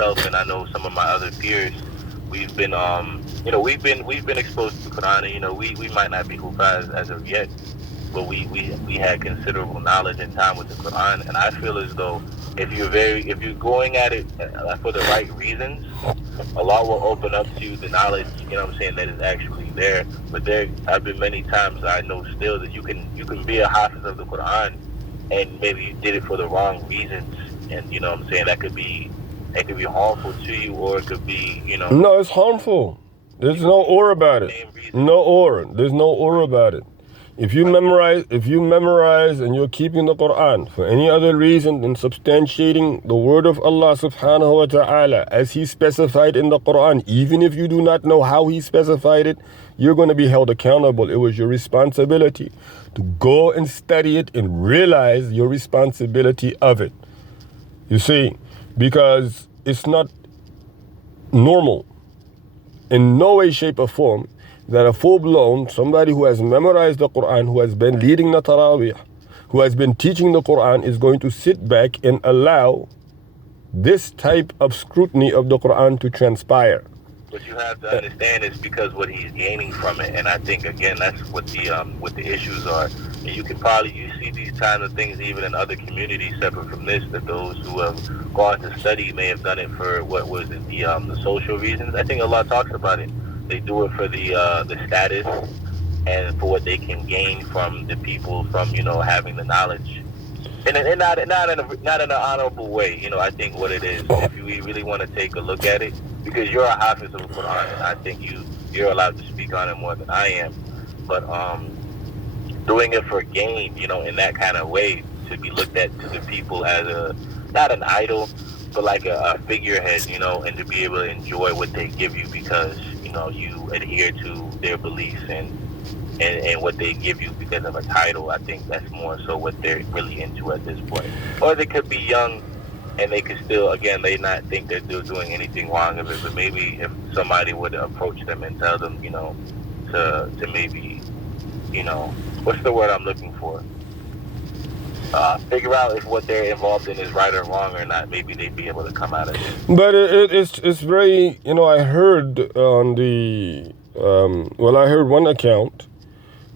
myself, and I know some of my other peers, we've been we've been exposed to Quran, and we might not be Hufaz as of yet, but we had considerable knowledge and time with the Quran, and I feel as though if you're going at it for the right reasons, Allah will open up to you the knowledge, that is actually there. But there have been many times I know still that you can be a hafiz of the Quran, and maybe you did it for the wrong reasons, and that could be harmful to you, or it could be No, it's harmful. There's no or about it. No or. There's no or about it. If you memorize and you're keeping the Quran for any other reason than substantiating the word of Allah subhanahu wa ta'ala as He specified in the Quran, even if you do not know how He specified it, you're going to be held accountable. It was your responsibility to go and study it and realize your responsibility of it. You see, because it's not normal in no way, shape, or form that a full-blown, somebody who has memorized the Quran, who has been leading the Taraweeh, who has been teaching the Quran, is going to sit back and allow this type of scrutiny of the Quran to transpire. What you have to understand is because what he's gaining from it, and I think again that's what the issues are. And you see these kinds of things even in other communities separate from this, that those who have gone to study may have done it for the social reasons. I think Allah talks about it. They do it for the status and for what they can gain from the people from having the knowledge, and not in an honorable way. I think what it is, if you really want to take a look at it, because you're a hafiz of the Quran, and I think you're allowed to speak on it more than I am, but doing it for gain, in that kind of way, to be looked at to the people as not an idol, but like a figurehead, and to be able to enjoy what they give you because you adhere to their beliefs and what they give you because of a title. I think that's more so what they're really into at this point. Or they could be young and they could still, again, they not think they're doing anything wrong of it, but maybe if somebody would approach them and tell them, to maybe, what's the word I'm looking for? Figure out if what they're involved in is right or wrong or not. Maybe they'd be able to come out of it. But it's very, I heard on the, I heard one account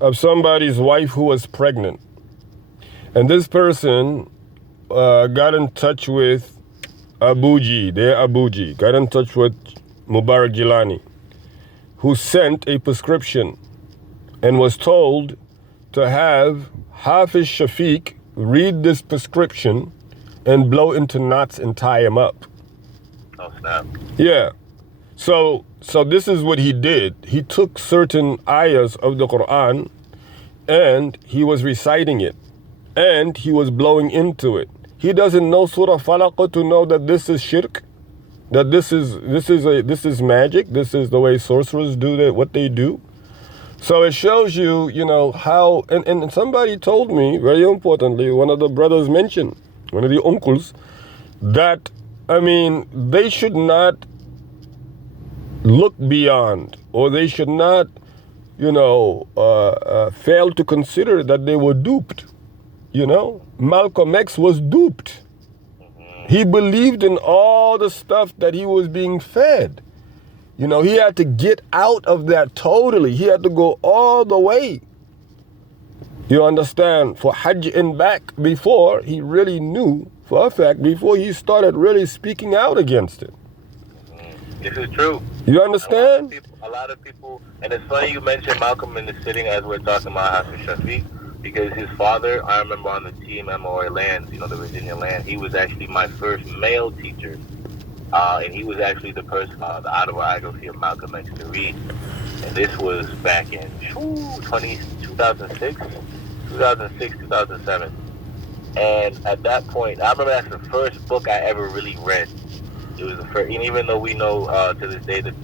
of somebody's wife who was pregnant. And this person got in touch with Abuji, got in touch with M.Gilani, who sent a prescription and was told to have Hafiz Shafiq read this prescription and blow into knots and tie him up. Oh, snap. Yeah. So this is what he did. He took certain ayahs of the Quran and he was reciting it and he was blowing into it. He doesn't know Surah Falaq to know that this is shirk, that this is magic, this is the way sorcerers do what they do. So it shows you, how, and somebody told me, very importantly, one of the brothers mentioned, one of the uncles, that, they should not look beyond, or they should not, fail to consider that they were duped. Malcolm X was duped. He believed in all the stuff that he was being fed. He had to get out of that totally. He had to go all the way. You understand? For Hajj and back before he really knew, for a fact, before he started really speaking out against it. This is true. You understand? A lot of people, and it's funny you mentioned Malcolm in the sitting as we're talking about Hafiz Shafiq, because his father, I remember on the TMOA lands, the Virginia land, he was actually my first male teacher. And he was actually the person, the autobiography of Malcolm X to read. And this was back in 2006, 2007. And at that point, I remember that's the first book I ever really read. It was the first, and even though we know to this day that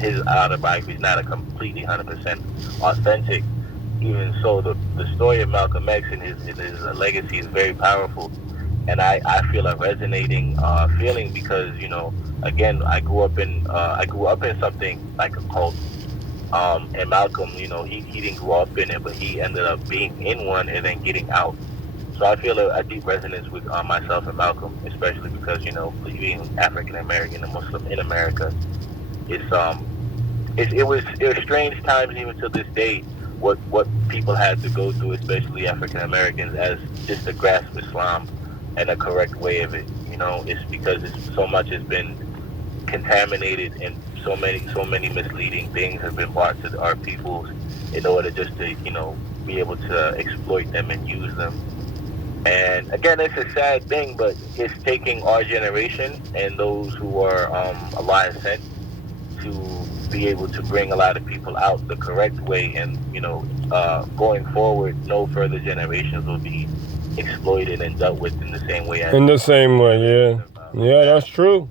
his autobiography is not a completely 100% authentic, even so, the story of Malcolm X and his legacy is very powerful. And I feel a resonating feeling because, again, I grew up in something like a cult. And Malcolm, he didn't grow up in it, but he ended up being in one and then getting out. So I feel a deep resonance with myself and Malcolm, especially because being African American and Muslim in America, it was strange times even to this day. What people had to go through, especially African Americans, as just to grasp Islam and a correct way of it. It's because so much has been contaminated and so many misleading things have been brought to our people in order just to be able to exploit them and use them. And again, it's a sad thing, but it's taking our generation and those who are Allah sent to be able to bring a lot of people out the correct way. And going forward, no further generations will be exploited and dealt with in the same way. Yeah, that's true.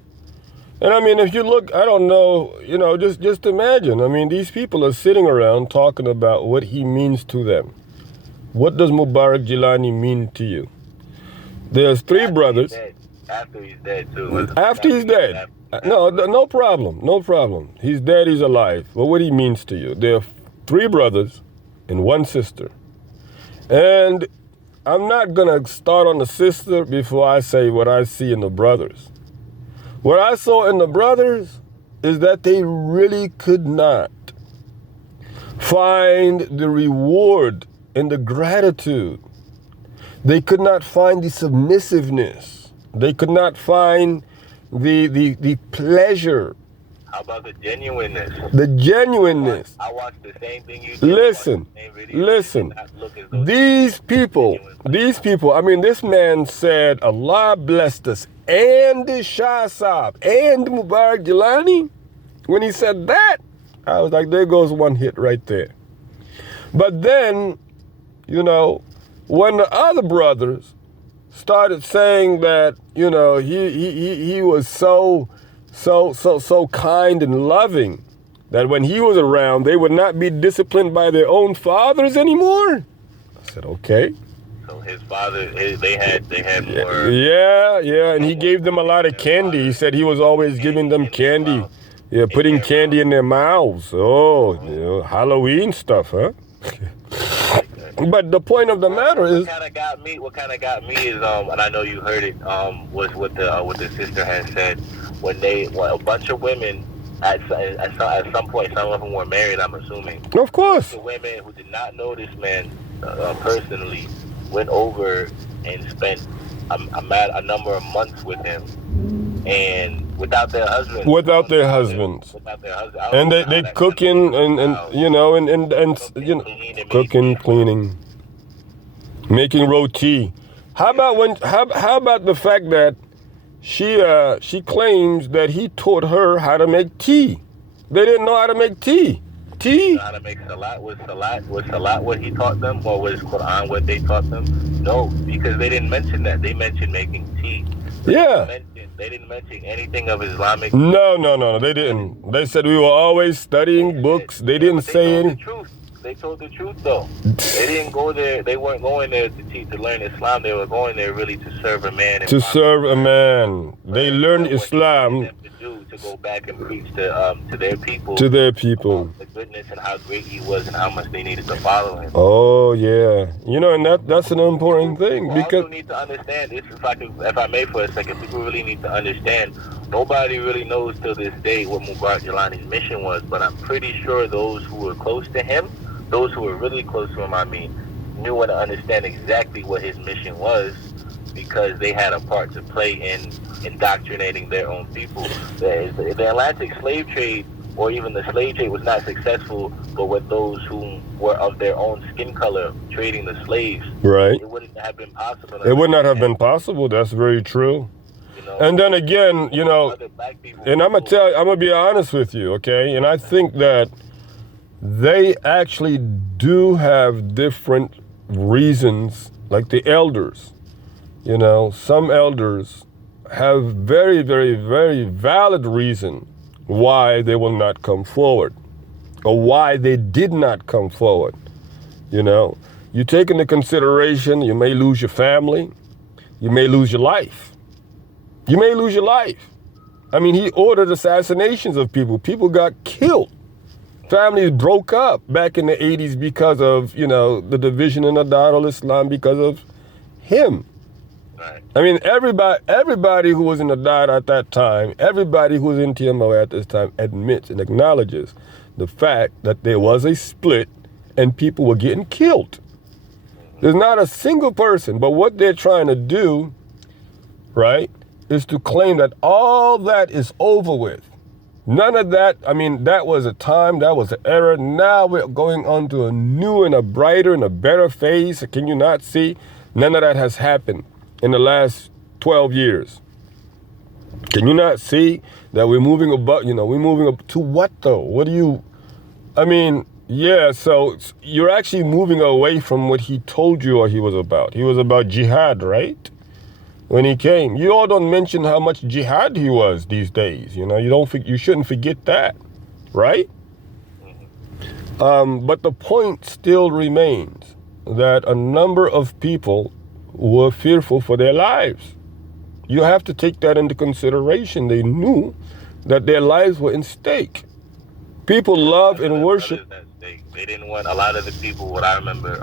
And I mean, if you look, I don't know, just imagine. I mean, these people are sitting around talking about what he means to them. What does M.Gilani mean to you? There's three brothers. After he's dead, too. After he's dead. No problem. He's dead, he's alive. But what he means to you? There are three brothers and one sister. And I'm not going to start on the sister before I say what I see in the brothers. What I saw in the brothers is that they really could not find the reward and the gratitude. They could not find the submissiveness. They could not find the pleasure. How about the genuineness? The genuineness. I watched the same thing you did. Listen. These people, I mean, this man said, Allah blessed us and the Shah Sahib and M.Gilani. When he said that, I was like, there goes one hit right there. But then, when the other brothers started saying that, he was so kind and loving that when he was around, they would not be disciplined by their own fathers anymore. I said, okay. So his father, they had more. Yeah, and he gave them a lot of candy. He said he was always giving them candy. Yeah, putting candy in their mouths. Oh, Halloween stuff, huh? But the point of the matter is, what kind of got me is, and I know you heard it, was what the sister had said when a bunch of women at some point, some of them were married, I'm assuming. Of course. The women who did not know this man personally went over and spent a number of months with him, and without their husbands. And they cooking and cooking, cleaning, making roti. How about the fact that she claims that he taught her how to make tea? They didn't know how to make tea. How to make salat? Was salat what he taught them, or was Quran what they taught them? No, because they didn't mention that. They mentioned making tea. They didn't mention anything of Islamic. No, they didn't. They said we were always studying books. They didn't say anything. They told the truth, though. They didn't go there. They weren't going there to learn Islam. They were going there really to serve a man. They learned Islam to go back and preach to their people. The goodness and how great he was and how much they needed to follow him. Oh yeah, and that's an important thing people because also need to understand this. If I may for a second, people really need to understand. Nobody really knows till this day what M.Gilani's mission was, but I'm pretty sure those who were close to him, those who were really close to him, knew and understand exactly what his mission was, because they had a part to play in indoctrinating their own people. The Atlantic slave trade, or even the slave trade, was not successful, but with those who were of their own skin color trading the slaves, right? It wouldn't have been possible. It would not have been possible. That's very true. And then again, and I'm gonna be honest with you, okay? And I think that they actually do have different reasons, like the elders. Some elders have very, very, very valid reason why they will not come forward, or why they did not come forward. You take into consideration, you may lose your family, you may lose your life. I mean, he ordered assassinations of people. People got killed. Families broke up back in the 80s because of, the division in the Dar al-Islam, because of him. Right. I mean, everybody who was in the Dar at that time, everybody who was in TMOA at this time admits and acknowledges the fact that there was a split and people were getting killed. There's not a single person, but what they're trying to do, right, is to claim that all that is over with. None of that, I mean, that was a time, that was an era. Now we're going on to a new and a brighter and a better phase. Can you not see? None of that has happened in the last 12 years. Can you not see that we're moving about, we're moving up to what though? What do you, I mean, yeah, so you're actually moving away from what he told you or he was about. He was about jihad, right? When he came. You all don't mention how much jihad he was these days. You shouldn't forget that, right? But the point still remains that a number of people were fearful for their lives. You have to take that into consideration. They knew that their lives were in stake. People love and worship. They didn't want a lot of the people. What I remember,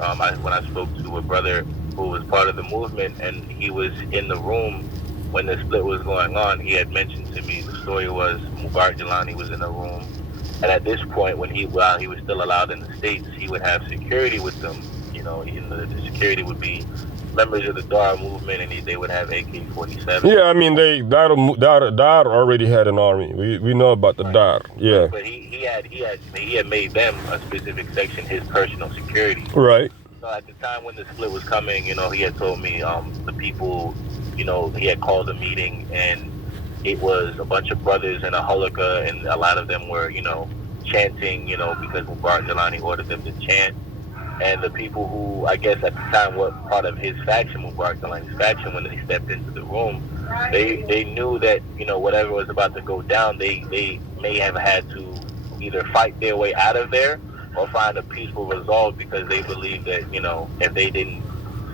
when I spoke to a brother who was part of the movement, and he was in the room when the split was going on. He had mentioned to me, the story was M.Gilani was in the room, and at this point, while he was still allowed in the States, he would have security with them. The security would be members of the Dar movement, and they would have AK-47. Yeah, I mean, Dar already had an army. We know about the Dar. Yeah. But he had made them a specific section, his personal security. Right. So at the time when the split was coming, he had told me the people, he had called a meeting, and it was a bunch of brothers in a halakha, and a lot of them were, chanting, because M.Gilani ordered them to chant. And the people who, I guess at the time were part of his faction, M.Gilani's faction, when they stepped into the room, they knew that, whatever was about to go down, they may have had to either fight their way out of there or find a peaceful resolve, because they believed that, if they didn't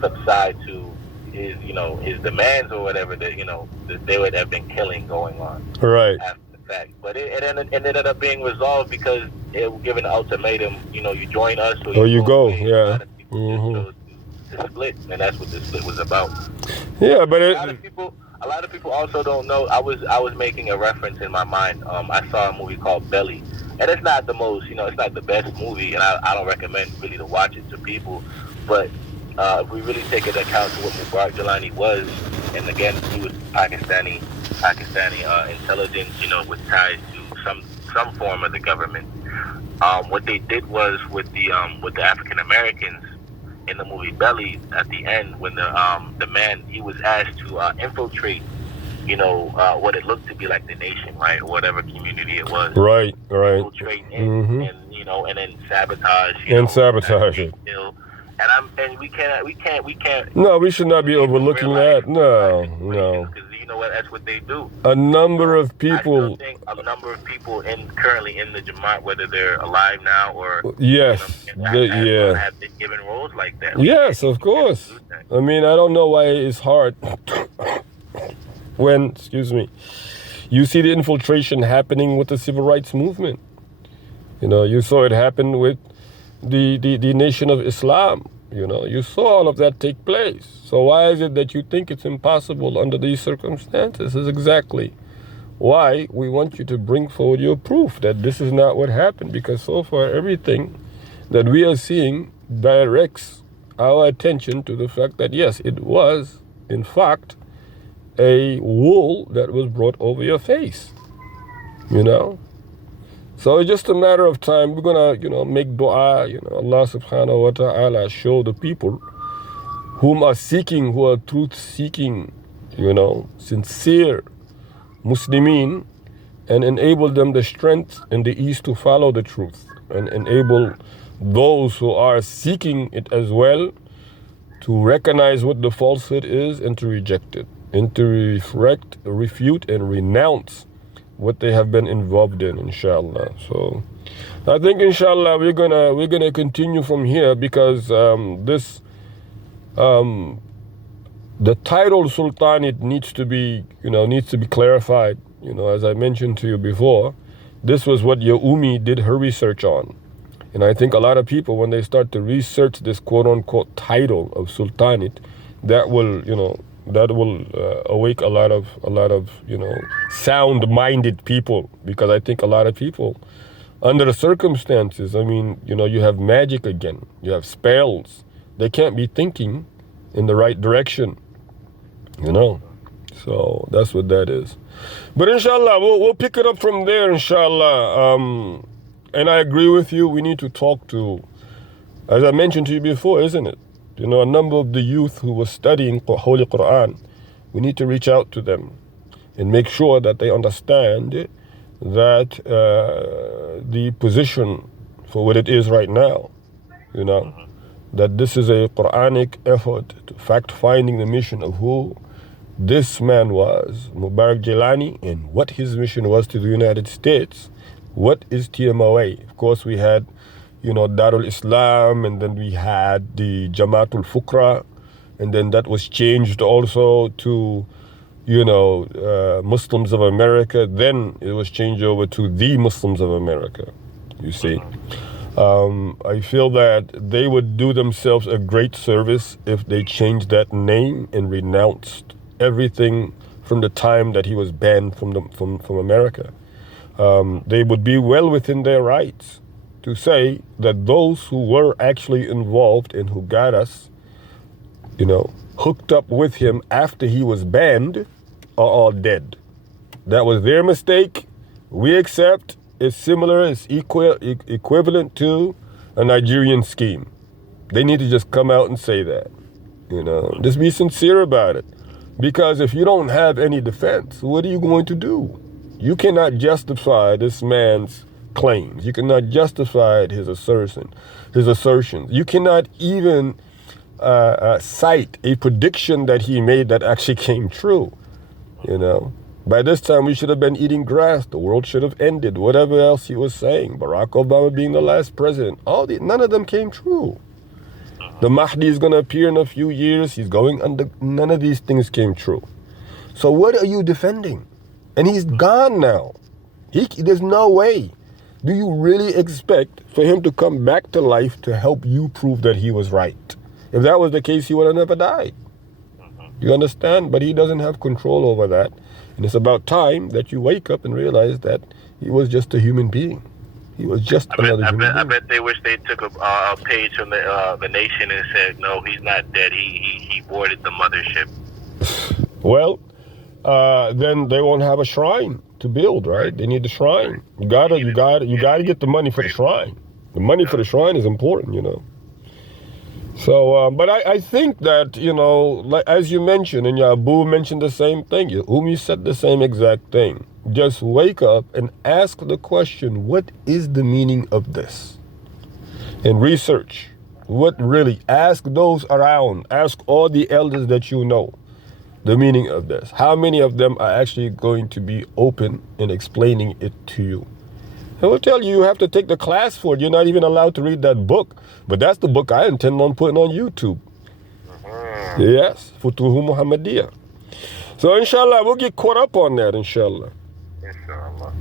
subside to his demands or whatever, that there would have been killing going on. Right. After the fact. But it ended up being resolved because they were given an ultimatum, you join us or you go. away. Yeah. A lot of people chose to split, and that's what the split was about. Yeah, but a lot of people also don't know. I was making a reference in my mind. I saw a movie called Belly, and it's not the most, it's not the best movie, and I don't recommend really to watch it to people. But if we really take into account to what M.Gilani was, and again, he was Pakistani intelligence, with ties to some form of the government. What they did was with the African Americans in the movie Belly, at the end, when the man, he was asked to infiltrate, what it looked to be like the nation, right, or whatever community it was. Right. Infiltrate and and then sabotage. Sabotage it. And we can't. No, we should not be overlooking that. No. Because that's what they do. A number of people. I still think a number of people currently in the Jamaat, whether they're alive now or yes, have been given roles like that. Yes, of course. I mean, I don't know why it's hard when, you see the infiltration happening with the civil rights movement. You saw it happen with the Nation of Islam. You saw all of that take place. So why is it that you think it's impossible under these circumstances? Is exactly why we want you to bring forward your proof that this is not what happened, because so far everything that we are seeing directs our attention to the fact that yes, it was in fact a wool that was brought over your face. So it's just a matter of time. We're gonna, make dua, Allah subhanahu wa ta'ala show the people who are truth seeking, sincere Muslimin, and enable them the strength and the ease to follow the truth, and enable those who are seeking it as well to recognize what the falsehood is and to reject it, and to refute and renounce what they have been involved in, inshallah. So I think inshallah we're gonna continue from here, because the title Sultanate needs to be clarified. As I mentioned to you before, this was what Yaumi did her research on. And I think a lot of people, when they start to research this quote unquote title of Sultanate, that will, awake a lot of, sound-minded people, because I think a lot of people, under the circumstances, you have magic again, you have spells, they can't be thinking in the right direction, So that's what that is. But inshallah, we'll pick it up from there, inshallah. And I agree with you, we need to talk to, as I mentioned to you before, isn't it? A number of the youth who were studying Holy Quran, we need to reach out to them and make sure that they understand that the position for what it is right now, that this is a Quranic effort to fact-finding the mission of who this man was, M.Gilani, and what his mission was to the United States. What is TMOA? Of course, we had, Darul Islam, and then we had the Jamaatul Fukra, and then that was changed also to, Muslims of America. Then it was changed over to the Muslims of America, you see. I feel that they would do themselves a great service if they changed that name and renounced everything from the time that he was banned from America. They would be well within their rights to say that those who were actually involved and who got us, hooked up with him after he was banned are all dead. That was their mistake. We accept. It's similar, it's equivalent to a Nigerian scheme. They need to just come out and say that, just be sincere about it. Because if you don't have any defense, what are you going to do? You cannot justify this man's claims. You cannot justify his assertions. You cannot even cite a prediction that he made that actually came true. By this time we should have been eating grass. The world should have ended. Whatever else he was saying, Barack Obama being the last president, none of them came true. The Mahdi is going to appear in a few years. He's going under. None of these things came true. So what are you defending? And he's gone now. There's no way. Do you really expect for him to come back to life to help you prove that he was right? If that was the case, he would have never died. You understand? But he doesn't have control over that. And it's about time that you wake up and realize that he was just a human being. He was just another human being. I bet they wish they took a page from the Nation and said, no, he's not dead. He boarded the mothership. Well, then they won't have a shrine to build, right? They need the shrine. You gotta get the money for the shrine. The money for the shrine is important, So, but I think that, like as you mentioned, and your Abu mentioned the same thing, Umi said the same exact thing. Just wake up and ask the question, what is the meaning of this? And research. Ask those around, ask all the elders that you know the meaning of this. How many of them are actually going to be open in explaining it to you? I will tell you, you have to take the class for it. You're not even allowed to read that book. But that's the book I intend on putting on YouTube. Yes, Futuhu Muhammadiyah. So inshallah, we'll get caught up on that, inshallah. Inshallah.